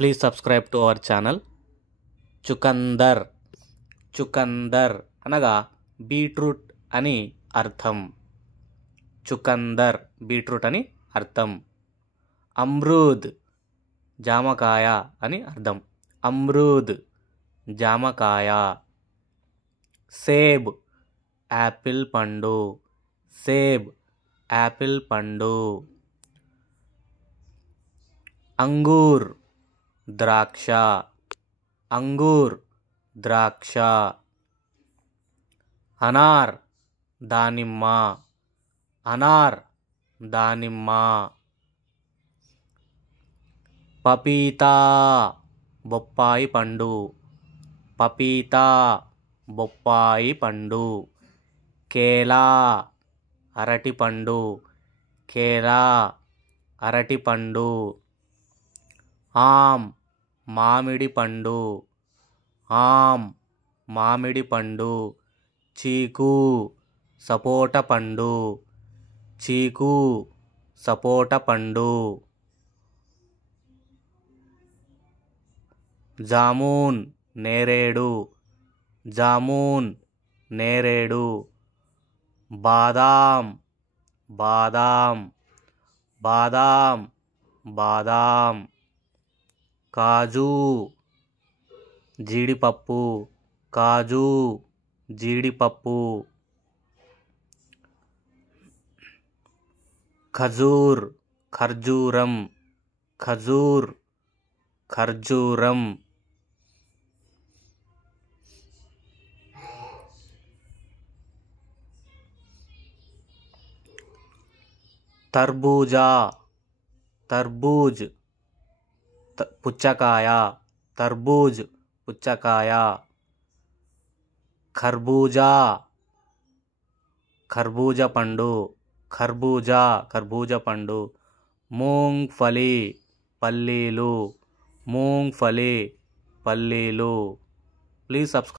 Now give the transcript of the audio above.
Please subscribe to our channel. చుకందర్. చుకందర్ అనగా beetroot అని అర్థం. చుకందర్ బీట్రూట్ అని అర్థం. అమ్రూద్ జామకాయ అని అర్థం. అమ్రూద్ జామకాయ. సేబ్ యాపిల్ పండు. సేబ్ యాపిల్ పండు. అంగూర్ ద్రాక్ష. అంగూర్ ద్రాక్ష. అనార్ దానిమ్మ. అనార్ దానిమ్మ. పపీతా బొప్పాయి పండు. పపీతా బొప్పాయి పండు. కేలా అరటిపండు. కేలా అరటిపండు. ఆమ్ మామిడి పండు. ఆమ్ మామిడి పండు. చీకు సపోట పండు. చీకు సపోట పండు. జామూన్ నేరేడు. జామూన్ నేరేడు. బాదాం బాదాం. బాదాం బాదాం. కాజు జీడిపప్పు. కాజు జీడిపప్పు. ఖజూర్ ఖర్జూరం. ఖజూర్ ఖర్జూరం. తర్బూజా. తర్బూజ్ పుచ్చకాయ. తర్బూజ్ పుచ్చకాయ. ఖర్బూజా ఖర్బూజ పండు. ఖర్బూజా ఖర్బూజ పండు. మూంగ్ఫలీ పల్లీలు. మూంగ్ఫలీ పల్లీలు. Please subscribe.